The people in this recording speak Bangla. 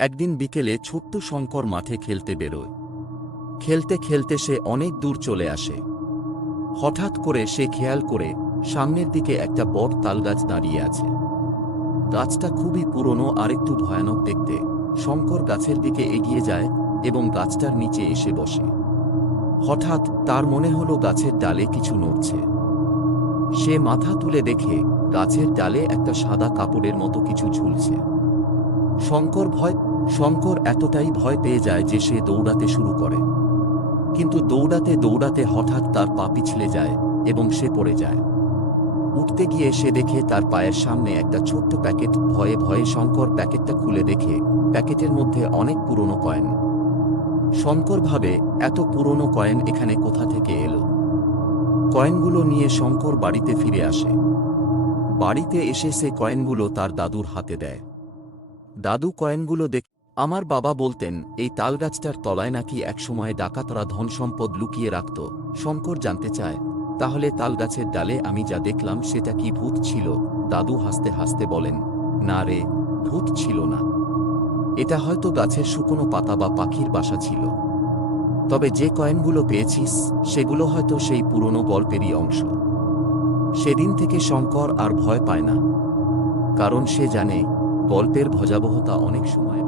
একদিন বিকেলে ছোট্ট শঙ্কর মাঠে খেলতে বেরোয়। খেলতে খেলতে সে অনেক দূর চলে আসে। হঠাৎ করে সে খেয়াল করে সামনের দিকে একটা বট তালগাছ দাঁড়িয়ে আছে। গাছটা খুবই পুরনো আর একটু ভয়ানক দেখতে। শঙ্কর গাছের দিকে এগিয়ে যায় এবং গাছটার নিচে এসে বসে। হঠাৎ তার মনে হলো গাছের ডালে কিছু নড়ছে। সে মাথা তুলে দেখে গাছের ডালে একটা সাদা কাপড়ের মতো কিছু ঝুলছে। শঙ্কর এতটাই ভয় পেয়ে যায় যে সে দৌড়াতে শুরু করে। কিন্তু দৌড়াতে দৌড়াতে হঠাৎ তার পা পিছলে যায় এবং সে পড়ে যায়। উঠতে গিয়ে সে দেখে তার পায়ের সামনে একটা ছোট্ট প্যাকেট। ভয়ে ভয়ে শঙ্কর প্যাকেটটা খুলে দেখে প্যাকেটের মধ্যে অনেক পুরনো কয়েন। শঙ্কর ভাবে, এত পুরনো কয়েন এখানে কোথা থেকে এলো? কয়েনগুলো নিয়ে শঙ্কর বাড়িতে ফিরে আসে। বাড়িতে এসে সে কয়েনগুলো তার দাদুর হাতে দেয়। দাদু কয়েনগুলো আমার বাবা বলতেন এই তালগাছটার তলায় নাকি একসময় ডাকাতরা ধনসম্পদ লুকিয়ে রাখত। শঙ্কর জানতে চায়, তাহলে তালগাছের ডালে আমি যা দেখলাম সেটা কি ভূত ছিল? দাদু হাসতে হাসতে বলেন, না রে, ভূত ছিল না। এটা হয়তো গাছের শুকনো পাতা বা পাখির বাসা ছিল। তবে যে কয়েনগুলো পেয়েছিস সেগুলো হয়তো সেই পুরনো গল্পেরই অংশ। সেদিন থেকে শঙ্কর আর ভয় পায় না, কারণ সে জানে গল্পের ভয়াবহতা অনেক সময়